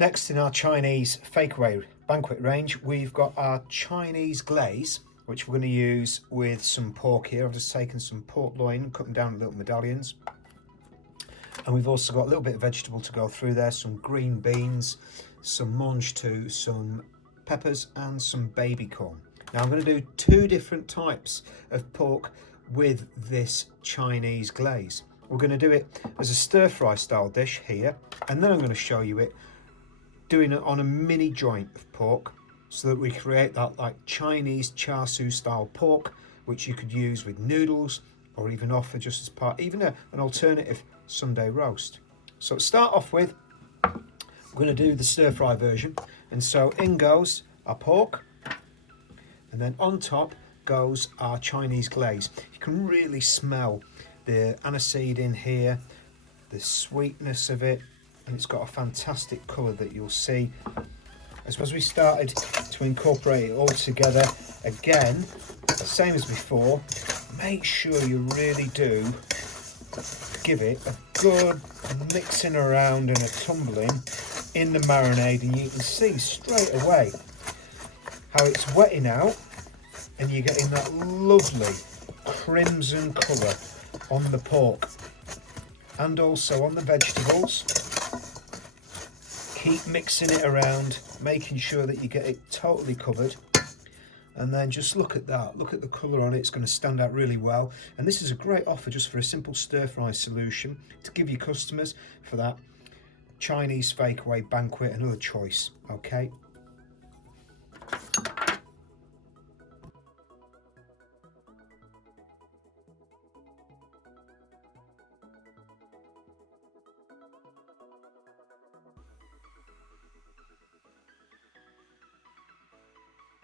Next in our Chinese Fakeaway banquet range, we've got our Chinese glaze, which we're going to use with some pork here. I've just taken some pork loin and cut them down in little medallions. And we've also got a little bit of vegetable to go through there, some green beans, some mange tout, some peppers and some baby corn. Now I'm going to do two different types of pork with this Chinese glaze. We're going to do it as a stir fry style dish here, and then I'm going to show you it doing it on a mini joint of pork, so that we create that like Chinese char siu style pork, which you could use with noodles or even offer just as part, even an alternative Sunday roast. So to start off with, we're going to do the stir fry version, and so in goes our pork, and then on top goes our Chinese glaze. You can really smell the aniseed in here, the sweetness of it, and it's got a fantastic colour that you'll see. As we started to incorporate it all together, again, same as before, make sure you really do give it a good mixing around and a tumbling in the marinade, and you can see straight away how it's wetting out and you're getting that lovely crimson colour on the pork and also on the vegetables. Keep mixing it around, making sure that you get it totally covered, and then just look at that, look at the colour on it. It's going to stand out really well, and this is a great offer just for a simple stir fry solution to give your customers for that Chinese Fakeaway banquet another choice. Okay,